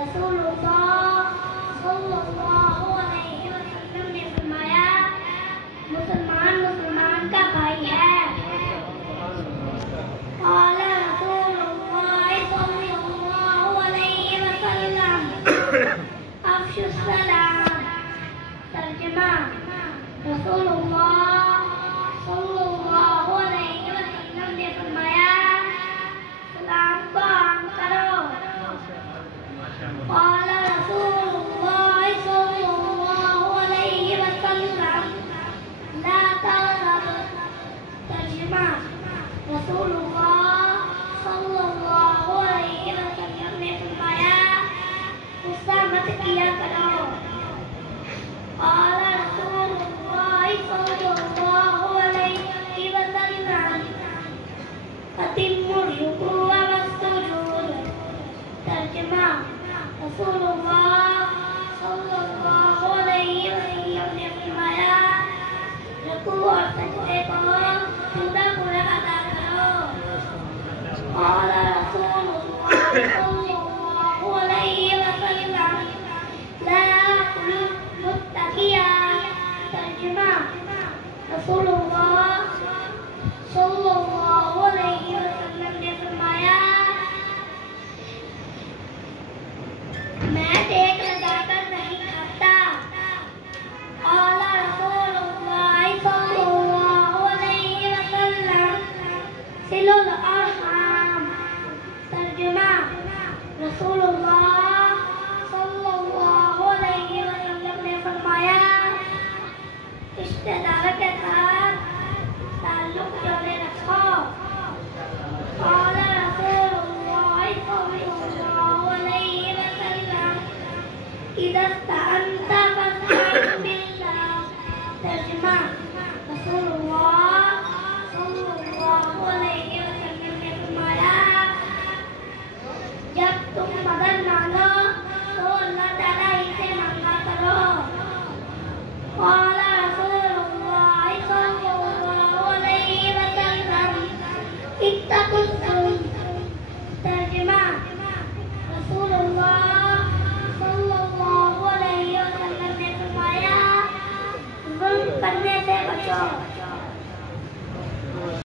رسول اللہ صلی اللہ علیہ وسلم نے فرمایا مسلمان مسلمان کا بھائی ہے۔ قال رسول اللہ صلی اللہ علیہ وسلم افشوا السلام۔ ترجمہ رسول اللہ صلی اللہ علیہ وسلم نے فرمایا سلام کو عام کرو۔ قال رسول اللہ صلی اللہ علیہ وسلم لا تغضب۔ ترجمہ رسول اللہ صلی اللہ علیہ وسلم نے فرمایا غصہ مت کیا کرو۔ قال رسول اللہ صلی اللہ علیہ وسلم اتموا الرکوع والسجود۔ ترجمہ رسول اللہ صلی اللہ علیہ وسلم نے فرمایا رکوع اور سجدے کو پورا پورا ادا کرو۔ قال رسول اللہ صلی اللہ علیہ وسلم لا يأكل متكئا۔ ترجمہ رسول اللہ صلی اللہ علیہ وسلم نے فرمایا میں ٹیک لگا کر نہیں کھاتا۔ قال رسول اللہ صلی اللہ علیہ وسلم صلوا الارحام۔ ترجمہ رسول اللہ صلی اللہ علیہ وسلم نے فرمایا رشتہ داروں کے ساتھ تعلق جوڑے رکھو۔ قال رسول اللہ صلی اللہ علیہ وسلم اذا استعنت فاستعن باللہ۔ ترجمہ رسول اللہ صلی اللہ علیہ وسلم نے فرمایا جب تم مدد مانگو تو اللہ تعالیٰ ہی سے مانگا کرو۔ قال رسول اللہ صلی اللہ علیہ وسلم اتقوا